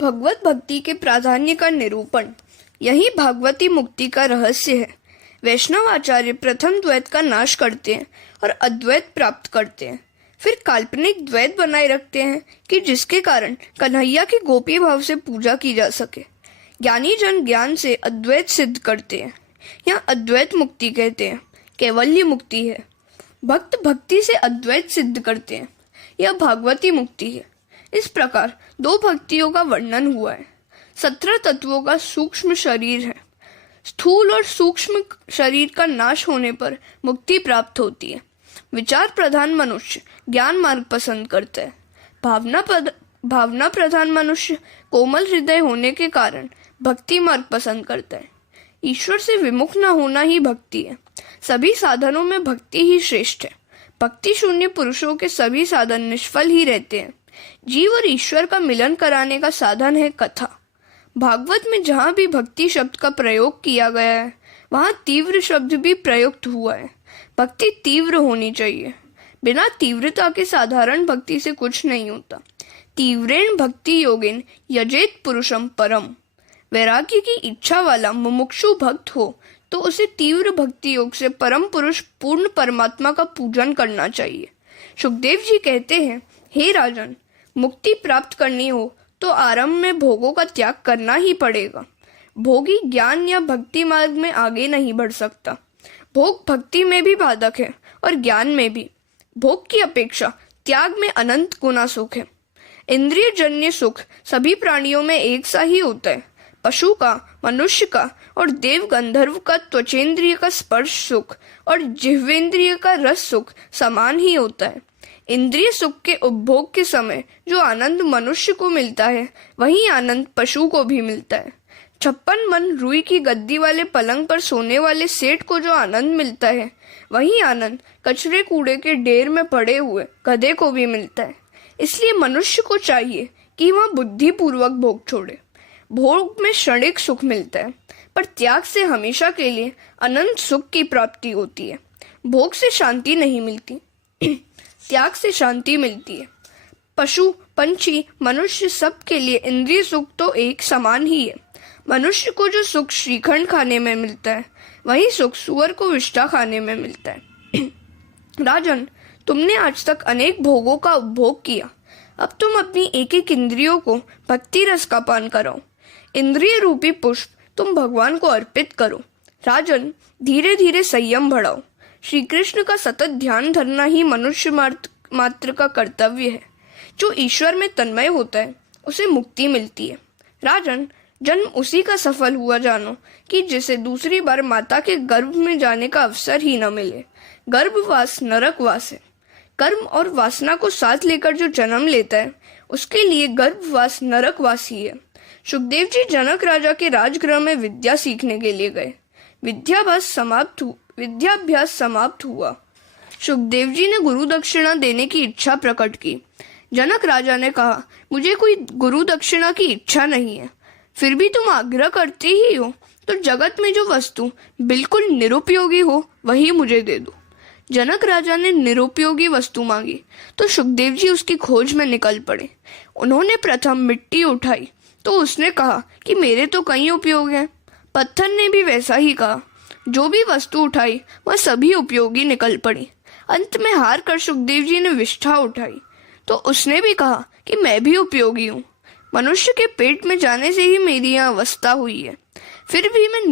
भगवत भक्ति के प्राधान्य का निरूपण। यही भागवती मुक्ति का रहस्य है। वैष्णव आचार्य प्रथम द्वैत का नाश करते हैं और अद्वैत प्राप्त करते हैं, फिर काल्पनिक द्वैत बनाए रखते हैं कि जिसके कारण कन्हैया की गोपी भाव से पूजा की जा सके। ज्ञानी जन ज्ञान से अद्वैत सिद्ध करते हैं। यहाँ अद्वैत मुक्ति कहते हैं, कैवल्य मुक्ति है। भक्त भक्ति से अद्वैत सिद्ध करते हैं, यह भागवती मुक्ति है। इस प्रकार दो भक्तियों का वर्णन हुआ है। 17 तत्वों का सूक्ष्म शरीर है। स्थूल और सूक्ष्म शरीर का नाश होने पर मुक्ति प्राप्त होती है। विचार प्रधान मनुष्य ज्ञान मार्ग पसंद करता है। भावना प्रधान मनुष्य कोमल हृदय होने के कारण भक्ति मार्ग पसंद करता है। ईश्वर से विमुख न होना ही भक्ति है। सभी साधनों में भक्ति ही श्रेष्ठ है। भक्ति शून्य पुरुषों के सभी साधन निष्फल ही रहते हैं। जीव और ईश्वर का मिलन कराने का साधन है कथा। भागवत में जहाँ भी भक्ति शब्द का प्रयोग किया गया है, वहाँ तीव्र शब्द भी प्रयुक्त हुआ है। भक्ति तीव्र होनी चाहिए। बिना तीव्रता के साधारण भक्ति से कुछ नहीं होता। तीव्रेण भक्ति योगेन यजेत पुरुषम परम। वैराग्य की इच्छा वाला मुमुक्षु भक्त हो तो उसे तीव्र भक्ति योग से परम पुरुष पूर्ण परमात्मा का पूजन करना चाहिए। सुखदेव जी कहते हैं, हे राजन, मुक्ति प्राप्त करनी हो तो आरंभ में भोगों का त्याग करना ही पड़ेगा। भोगी ज्ञान या भक्ति मार्ग में आगे नहीं बढ़ सकता। भोग भक्ति में भी बाधक है और ज्ञान में भी। भोग की अपेक्षा त्याग में अनंत गुना सुख है। इंद्रिय जन्य सुख सभी प्राणियों में एक सा ही होता है। पशु का, मनुष्य का और देव गंधर्व का त्वचेंद्रिय का स्पर्श सुख और जिह्वेंद्रिय का रस सुख समान ही होता है। इंद्रिय सुख के उपभोग के समय जो आनंद मनुष्य को मिलता है, वही आनंद पशु को भी मिलता है। 56 मन रुई की गद्दी वाले पलंग पर सोने वाले सेठ को जो आनंद मिलता है, वही आनंद कचरे कूड़े के ढेर में पड़े हुए गधे को भी मिलता है। इसलिए मनुष्य को चाहिए कि वह बुद्धिपूर्वक भोग छोड़े। भोग में क्षणिक सुख मिलता है, पर त्याग से हमेशा के लिए अनंत सुख की प्राप्ति होती है। भोग से शांति नहीं मिलती, त्याग से शांति मिलती है। पशु, पंछी, मनुष्य सब के लिए इंद्रिय सुख तो एक समान ही है। मनुष्य को जो सुख श्रीखंड खाने में मिलता है, वही सुख सुअर को विष्ठा खाने में मिलता है। राजन, तुमने आज तक अनेक भोगों का उपभोग किया। अब तुम अपनी एक एक इंद्रियों को भक्ति रस का पान कराओ। इंद्रिय रूपी पुष्प तुम भगवान को अर्पित करो। राजन, धीरे धीरे संयम बढ़ाओ। श्री कृष्ण का सतत ध्यान धरना ही मनुष्य मात्र का कर्तव्य है। जो ईश्वर में तन्मय होता है, उसे मुक्ति मिलती है। राजन, जन्म उसी का सफल हुआ जानो कि जिसे दूसरी बार माता के गर्भ में जाने का अवसर ही न मिले। गर्भवास नरकवास है। कर्म और वासना को साथ लेकर जो जन्म लेता है, उसके लिए गर्भवास नरकवास ही है। सुखदेव जी जनक राजा के राजगृह में विद्या सीखने के लिए गए। विद्याभ्यास समाप्त हुआ। सुखदेव जी ने गुरु दक्षिणा देने की इच्छा प्रकट की। जनक राजा ने कहा, मुझे कोई गुरु दक्षिणा की इच्छा नहीं है। फिर भी तुम आग्रह करते ही हो, तो जगत में जो वस्तु बिल्कुल निरुपयोगी हो, वही मुझे दे दो। जनक राजा ने निरुपयोगी वस्तु मांगी तो सुखदेव जी उसकी खोज में निकल पड़े। उन्होंने प्रथम मिट्टी उठाई तो उसने कहा कि मेरे तो कई उपयोग हैं। पत्थर ने भी वैसा ही कहा। जो भी वस्तु उठाई वह सभी उपयोगी निकल पड़ी। अंत में हार कर सुखदेव जी ने विष्ठा उठाई तो उसने भी कहा कि मैं भी उपयोगी हूँ। मनुष्य के पेट में जाने से ही मेरी यह अवस्था हुई है, फिर भी मैं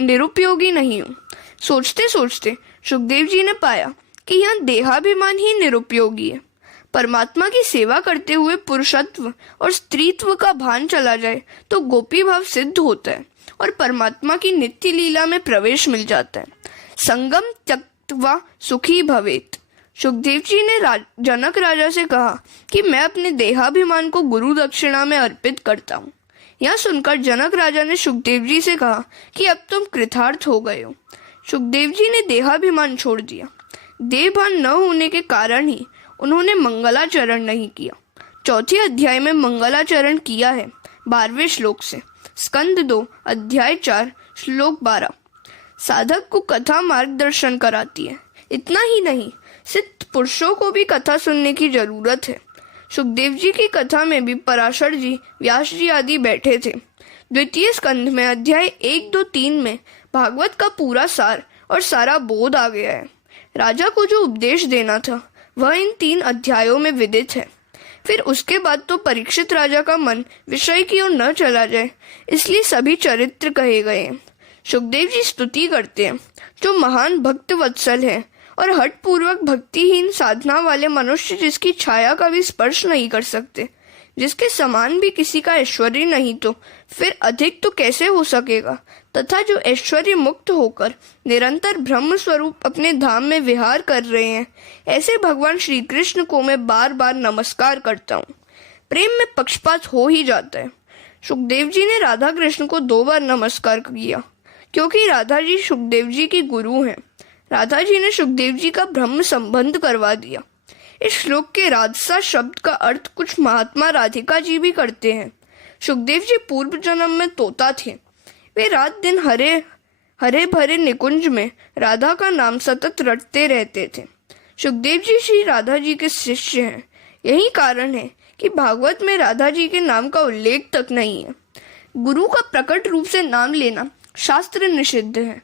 निरुपयोगी नहीं हूँ। सोचते सोचते सुखदेव जी ने पाया कि यह देहाभिमान ही निरुपयोगी है। परमात्मा की सेवा करते हुए पुरुषत्व और स्त्रीत्व का भान चला जाए तो गोपी भाव सिद्ध होता है और परमात्मा की नित्य लीला में प्रवेश मिल जाता है। संगम त्यक्त्वा सुखी भवेत। सुखदेव जी ने जनक राजा से कहा कि मैं अपने देहाभिमान को गुरु दक्षिणा में अर्पित करता हूँ। यह सुनकर जनक राजा ने सुखदेव जी से कहा कि अब तुम कृतार्थ हो गए हो। सुखदेव जी ने देहाभिमान छोड़ दिया। देहभान न होने के कारण ही उन्होंने मंगलाचरण नहीं किया। चौथे अध्याय में मंगलाचरण किया है 12वें श्लोक से। स्कंद 2 अध्याय 4 श्लोक 12। साधक को कथा मार्गदर्शन कराती है। इतना ही नहीं, सिद्ध पुरुषों को भी कथा सुनने की जरूरत है। सुखदेव जी की कथा में भी पराशर जी, व्यास जी आदि बैठे थे। द्वितीय स्कंध में अध्याय 1, 2, 3 में भागवत का पूरा सार और सारा बोध आ गया है। राजा को जो उपदेश देना था वह इन 3 अध्यायों में विदित है। फिर उसके बाद तो परीक्षित राजा का मन विषय की ओर न चला जाए, इसलिए सभी चरित्र कहे गए हैं। सुखदेव जी स्तुति करते हैं, जो महान भक्त वत्सल है और हठ पूर्वक भक्तिहीन साधना वाले मनुष्य जिसकी छाया का भी स्पर्श नहीं कर सकते, जिसके समान भी किसी का ऐश्वर्य नहीं, तो फिर अधिक तो कैसे हो सकेगा, तथा जो ऐश्वर्य मुक्त होकर निरंतर ब्रह्म स्वरूप अपने धाम में विहार कर रहे हैं, ऐसे भगवान श्री कृष्ण को मैं बार बार नमस्कार करता हूँ। प्रेम में पक्षपात हो ही जाता है। सुखदेव जी ने राधा कृष्ण को 2 बार नमस्कार किया, क्योंकि राधा जी सुखदेव जी की गुरु हैं। राधा जी ने सुखदेव जी का ब्रह्म संबंध करवा दिया। इस श्लोक के राधसा शब्द का अर्थ कुछ महात्मा राधिका जी भी करते हैं। सुखदेव जी पूर्व जन्म में तोता थे। वे रात दिन हरे भरे निकुंज में राधा का नाम सतत रटते रहते थे। सुखदेव जी श्री राधा जी के शिष्य हैं। यही कारण है कि भागवत में राधा जी के नाम का उल्लेख तक नहीं है। गुरु का प्रकट रूप से नाम लेना शास्त्र निषिद्ध है।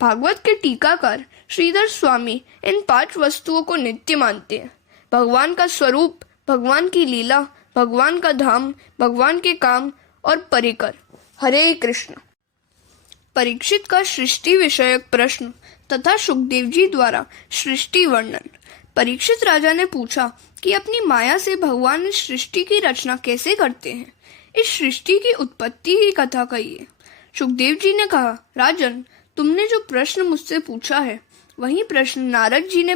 भागवत के टीकाकार श्रीधर स्वामी इन 5 वस्तुओं को नित्य मानते हैं: भगवान का स्वरूप, भगवान की लीला, भगवान का धाम, भगवान के काम और परिकर। हरे कृष्ण। परीक्षित का सृष्टि विषयक प्रश्न तथा सुखदेव जी द्वारा सृष्टि वर्णन। परीक्षित राजा ने पूछा कि अपनी माया से भगवान इस सृष्टि की रचना कैसे करते हैं। इस सृष्टि की उत्पत्ति की कथा कहिए। सुखदेव जी ने कहा, राजन, तुमने जो प्रश्न मुझसे पूछा है वही प्रश्न नारद जी ने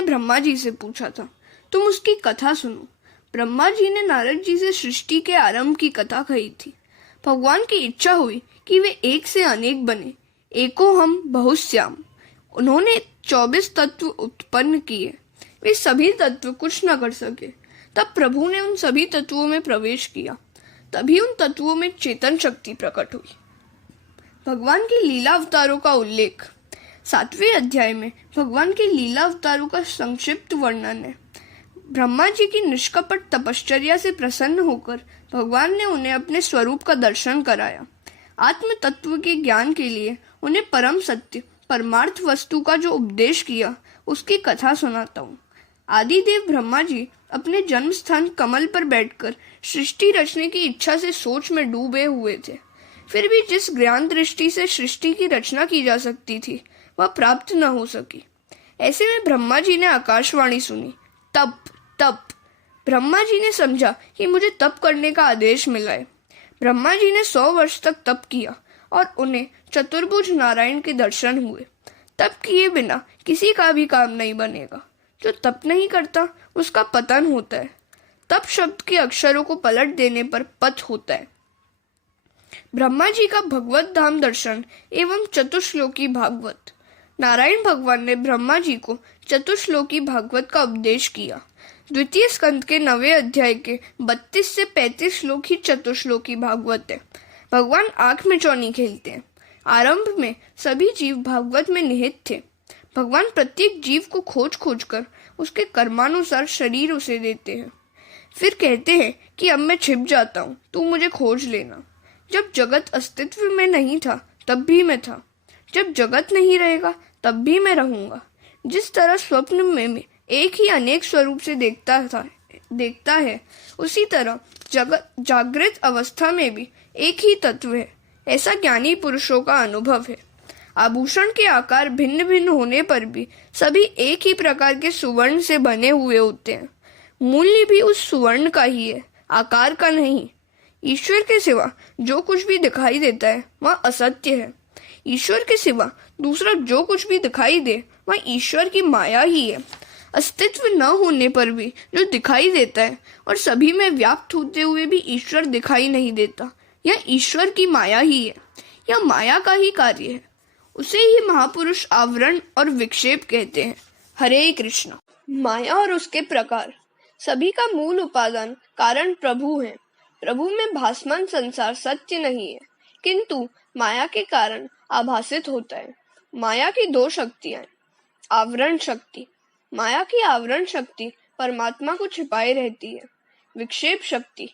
ब्रह्मा जी से पूछा था। तुम उसकी कथा सुनो। ब्रह्मा जी ने नारद जी से सृष्टि के आरंभ की कथा कही थी। भगवान की इच्छा हुई कि वे एक से अनेक बने, एको हम बहुश्याम। उन्होंने 24 तत्व उत्पन्न किए। वे सभी तत्व कुछ न कर सके। तब प्रभु ने उन सभी तत्वों में प्रवेश किया। तभी उन तत्वों में चेतन शक्ति प्रकट हुई। भगवान की लीला अवतारों का उल्लेख। 7वें अध्याय में भगवान के लीला अवतारों का संक्षिप्त वर्णन है। ब्रह्मा जी की निष्कपट तपश्चर्या से प्रसन्न होकर भगवान ने उन्हें अपने स्वरूप का दर्शन कराया। आत्म तत्व के ज्ञान के लिए उन्हें परम सत्य, परमार्थ वस्तु का जो उपदेश किया, उसकी कथा सुनाता हूँ। आदिदेव ब्रह्मा जी अपने जन्म स्थान कमल पर बैठकर सृष्टि रचने की इच्छा से सोच में डूबे हुए थे। फिर भी जिस ज्ञान दृष्टि से सृष्टि की रचना की जा सकती थी, वह प्राप्त न हो सकी। ऐसे में ब्रह्मा जी ने आकाशवाणी सुनी, तप तप। ब्रह्मा जी ने समझा कि मुझे तप करने का आदेश मिला है। ब्रह्मा जी ने 100 वर्ष तक तप किया और उन्हें चतुर्भुज नारायण के दर्शन हुए। तप किए बिना किसी का भी काम नहीं बनेगा। जो तप नहीं करता उसका पतन होता है। तप शब्द के अक्षरों को पलट देने पर पत होता है। ब्रह्मा जी का भगवत धाम दर्शन एवं चतुश्लोकी भागवत। नारायण भगवान ने ब्रह्मा जी को चतुश्लोकी भागवत का उपदेश किया। द्वितीय स्कंद के 9वें अध्याय के 32 से 35 श्लोक ही चतुश्लोकी भागवत है। भगवान आंख में चौनी खेलते हैं। आरंभ में सभी जीव भागवत में निहित थे। भगवान प्रत्येक जीव को खोज खोज कर उसके कर्मानुसार शरीर उसे देते हैं। फिर कहते हैं कि अब मैं छिप जाता हूँ, तू मुझे खोज लेना। जब जगत अस्तित्व में नहीं था तब भी मैं था। जब जगत नहीं रहेगा तब भी मैं रहूंगा। जिस तरह स्वप्न में एक ही अनेक स्वरूप से देखता है, उसी तरह जागृत अवस्था में भी एक ही तत्व है। ऐसा ज्ञानी पुरुषों का अनुभव है। आभूषण के आकार भिन्न भिन्न होने पर भी सभी एक ही प्रकार के सुवर्ण से बने हुए होते हैं। मूल्य भी उस सुवर्ण का ही है, आकार का नहीं। ईश्वर के सिवा जो कुछ भी दिखाई देता है वह असत्य है। ईश्वर के सिवा दूसरा जो कुछ भी दिखाई दे वह ईश्वर की माया ही है। अस्तित्व न होने पर भी जो दिखाई देता है और सभी में व्याप्त होते हुए भी ईश्वर दिखाई नहीं देता, यह ईश्वर की माया ही है। यह माया का ही कार्य है। उसे ही महापुरुष आवरण और विक्षेप कहते हैं। हरे कृष्ण। माया और उसके प्रकार। सभी का मूल उपादान कारण प्रभु है। प्रभु में भासमान संसार सत्य नहीं है, किंतु माया के कारण आभासित होता है। माया की 2 शक्तियां, आवरण शक्ति। माया की आवरण शक्ति परमात्मा को छिपाए रहती है। विक्षेप शक्ति।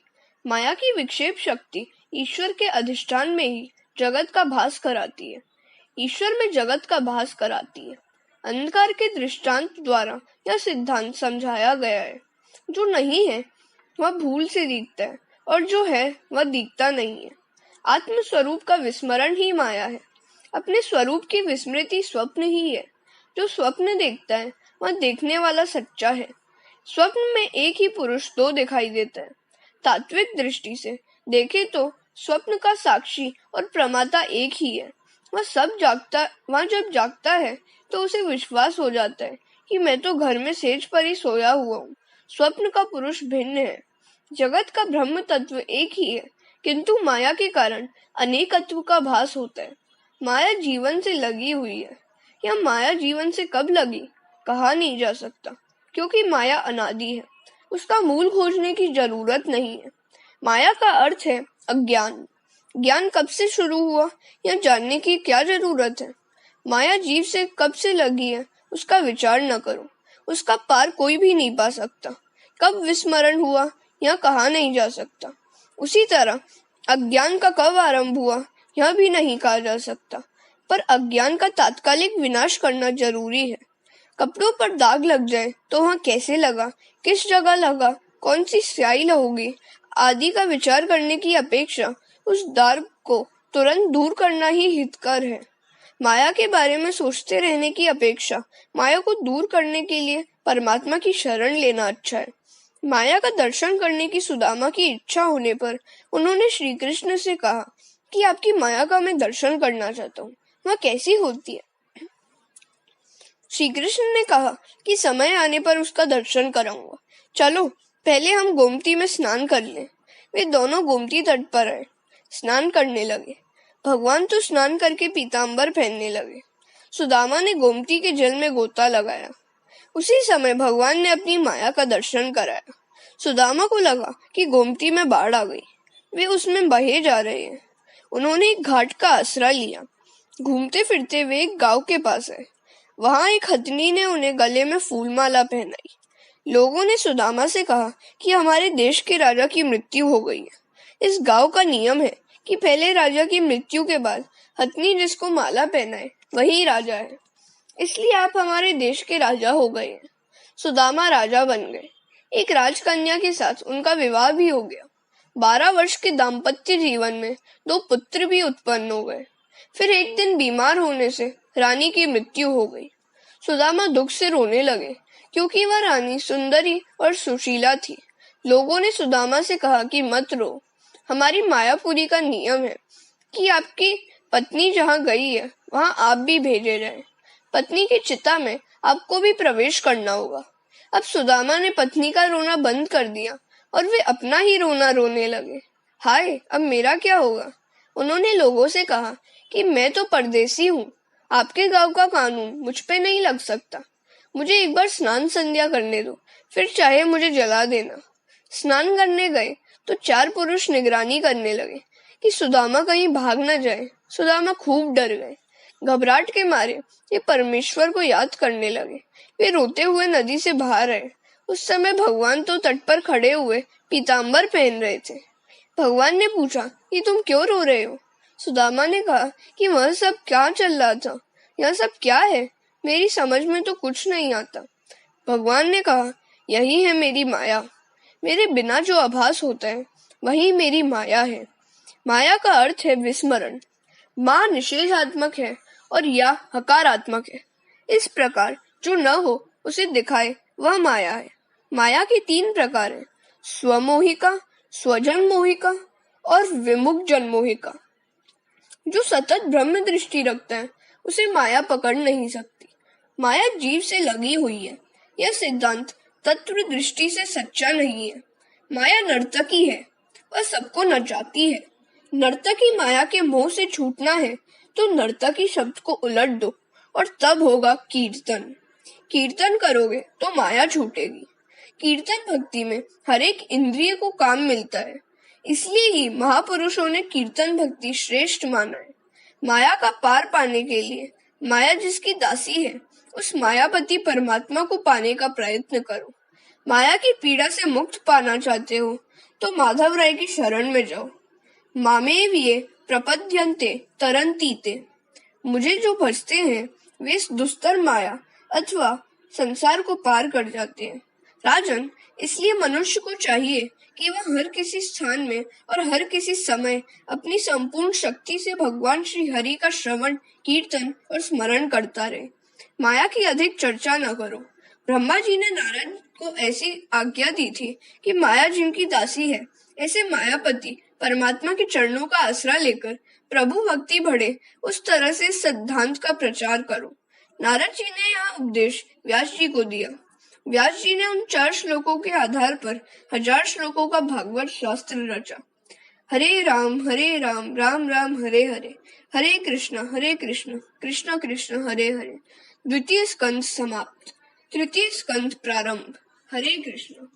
माया की विक्षेप शक्ति ईश्वर के अधिष्ठान में ही जगत का भास कराती है। ईश्वर में जगत का भास कराती है। अंधकार के दृष्टांत द्वारा यह सिद्धांत समझाया गया है। जो नहीं है वह भूल से दिखता है और जो है वह दिखता नहीं है। आत्म स्वरूप का विस्मरण ही माया है। अपने स्वरूप की विस्मृति स्वप्न ही है। जो स्वप्न देखता है वह देखने वाला सच्चा है। स्वप्न में एक ही पुरुष दो दिखाई देता है। तात्विक दृष्टि से देखे तो स्वप्न का साक्षी और प्रमाता एक ही है। वह जब जागता है तो उसे विश्वास हो जाता है कि मैं तो घर में सेज पर ही सोया हुआ हूँ। स्वप्न का पुरुष भिन्न है। जगत का ब्रह्म तत्व एक ही है, किंतु माया के कारण अनेकत्व का भास होता है। माया जीवन से लगी हुई है। यह माया जीवन से कब लगी कहा नहीं जा सकता, क्योंकि माया अनादि है। उसका मूल खोजने की जरूरत नहीं है। माया का अर्थ है अज्ञान। ज्ञान कब से शुरू हुआ यह जानने की क्या जरूरत है। माया जीव से कब से लगी है उसका विचार न करो। उसका पार कोई भी नहीं पा सकता। कब विस्मरण हुआ यह कहा नहीं जा सकता। उसी तरह अज्ञान का कब आरंभ हुआ यह भी नहीं कहा जा सकता। पर अज्ञान का तात्कालिक विनाश करना जरूरी है। कपड़ों पर दाग लग जाए तो वह कैसे लगा, किस जगह लगा, कौन सी स्याही होगी आदि का विचार करने की अपेक्षा उस दाग को तुरंत दूर करना ही हितकर है। माया के बारे में सोचते रहने की अपेक्षा माया को दूर करने के लिए परमात्मा की शरण लेना अच्छा है। माया का दर्शन करने की सुदामा की इच्छा होने पर उन्होंने श्री कृष्ण से कहा कि आपकी माया का मैं दर्शन करना चाहता हूँ, वह कैसी होती है। श्री कृष्ण ने कहा कि समय आने पर उसका दर्शन कराऊंगा। चलो पहले हम गोमती में स्नान कर लें। वे दोनों गोमती तट पर आए, स्नान करने लगे। भगवान तो स्नान करके पीतांबर पहनने लगे। सुदामा ने गोमती के जल में गोता लगाया। उसी समय भगवान ने अपनी माया का दर्शन कराया। सुदामा को लगा कि गोमती में बाढ़ आ गई, वे उसमें बहे जा रहे हैं। उन्होंने एक घाट का आसरा लिया। घूमते फिरते वे एक गांव के पास आए। वहां एक हथनी ने उन्हें गले में फूलमाला पहनाई। लोगों ने सुदामा से कहा कि हमारे देश के राजा की मृत्यु हो गई है। इस गांव का नियम है कि पहले राजा की मृत्यु के बाद हथनी जिसको माला पहनाए वही राजा है, इसलिए आप हमारे देश के राजा हो गए हैं। सुदामा राजा बन गए। एक राजकन्या के साथ उनका विवाह भी हो गया। 12 वर्ष के दाम्पत्य जीवन में 2 पुत्र भी उत्पन्न हो गए। फिर एक दिन बीमार होने से रानी की मृत्यु हो गई। सुदामा दुख से रोने लगे, क्योंकि वह रानी सुंदरी और सुशीला थी। लोगों ने सुदामा से कहा कि मत रो, हमारी मायापुरी का नियम है कि आपकी पत्नी जहाँ गई है वहां आप भी भेजे जाएं। पत्नी की चिता में आपको भी प्रवेश करना होगा। अब सुदामा ने पत्नी का रोना बंद कर दिया और वे अपना ही रोना रोने लगे। हाय, अब मेरा क्या होगा। उन्होंने लोगों से कहा कि मैं तो परदेसी हूँ, आपके गांव का कानून मुझ पे नहीं लग सकता। मुझे एक बार स्नान संध्या करने दो, फिर चाहे मुझे जला देना। स्नान करने गए तो 4 पुरुष निगरानी करने लगे कि सुदामा कहीं भाग न जाए। सुदामा खूब डर गए। घबराहट के मारे वे परमेश्वर को याद करने लगे। वे रोते हुए नदी से बाहर आए। उस समय भगवान तो तट पर खड़े हुए पीतांबर पहन रहे थे। भगवान ने पूछा कि तुम क्यों रो रहे हो। सुदामा ने कहा कि वह सब क्या चल रहा था, यह सब क्या है, मेरी समझ में तो कुछ नहीं आता। भगवान ने कहा, यही है मेरी माया। मेरे बिना जो आभास होता है वही मेरी माया है। माया का अर्थ है विस्मरण। माँ निषेधात्मक है और या हकारात्मक है। इस प्रकार जो न हो उसे दिखाए वह माया है। माया के 3 प्रकार हैं, स्वमोहिका, स्वजन मोहिका और विमुख जन मोहिका। जो सतत ब्रह्म दृष्टि रखता है उसे माया पकड़ नहीं सकती। माया जीव से लगी हुई है। यह सिद्धांत तत्व दृष्टि से सच्चा नहीं है। माया नर्तकी है, वह सबको नचाती है। नर्तकी माया के मोह से छूटना है तो नर्तकी शब्द को उलट दो और तब होगा कीर्तन। कीर्तन करोगे तो माया छूटेगी। कीर्तन भक्ति में हर एक इंद्रिय को काम मिलता है, इसलिए ही महापुरुषों ने कीर्तन भक्ति श्रेष्ठ माना है। माया का पार पाने के लिए माया जिसकी दासी है उस मायापति परमात्मा को पाने का प्रयत्न करो। माया की पीड़ा से मुक्त पाना चाहते हो तो माधव राय की शरण में जाओ। मामेव ये प्रपद्यन्ते तरन्तीते। मुझे जो भजते हैं वे इस दुस्तर माया अथवा संसार को पार कर जाते हैं। राजन, इसलिए मनुष्य को चाहिए कि वह हर किसी स्थान में और हर किसी समय अपनी संपूर्ण शक्ति से भगवान श्री हरि का श्रवण, कीर्तन और स्मरण करता रहे। माया की अधिक चर्चा न करो। ब्रह्मा जी ने नारद को ऐसी आज्ञा दी थी कि माया जिनकी दासी है, ऐसे मायापति परमात्मा के चरणों का आसरा लेकर प्रभु भक्ति बढ़े, उस तरह से सिद्धांत का प्रचार करो। नारद जी ने यह उपदेश व्यास जी को दिया। व्यास जी ने उन 4 श्लोकों के आधार पर 1000 श्लोकों का भागवत शास्त्र रचा। हरे राम राम राम हरे हरे, हरे कृष्ण कृष्ण कृष्ण हरे हरे। द्वितीय स्कंद समाप्त। तृतीय स्कंद प्रारंभ। हरे कृष्ण।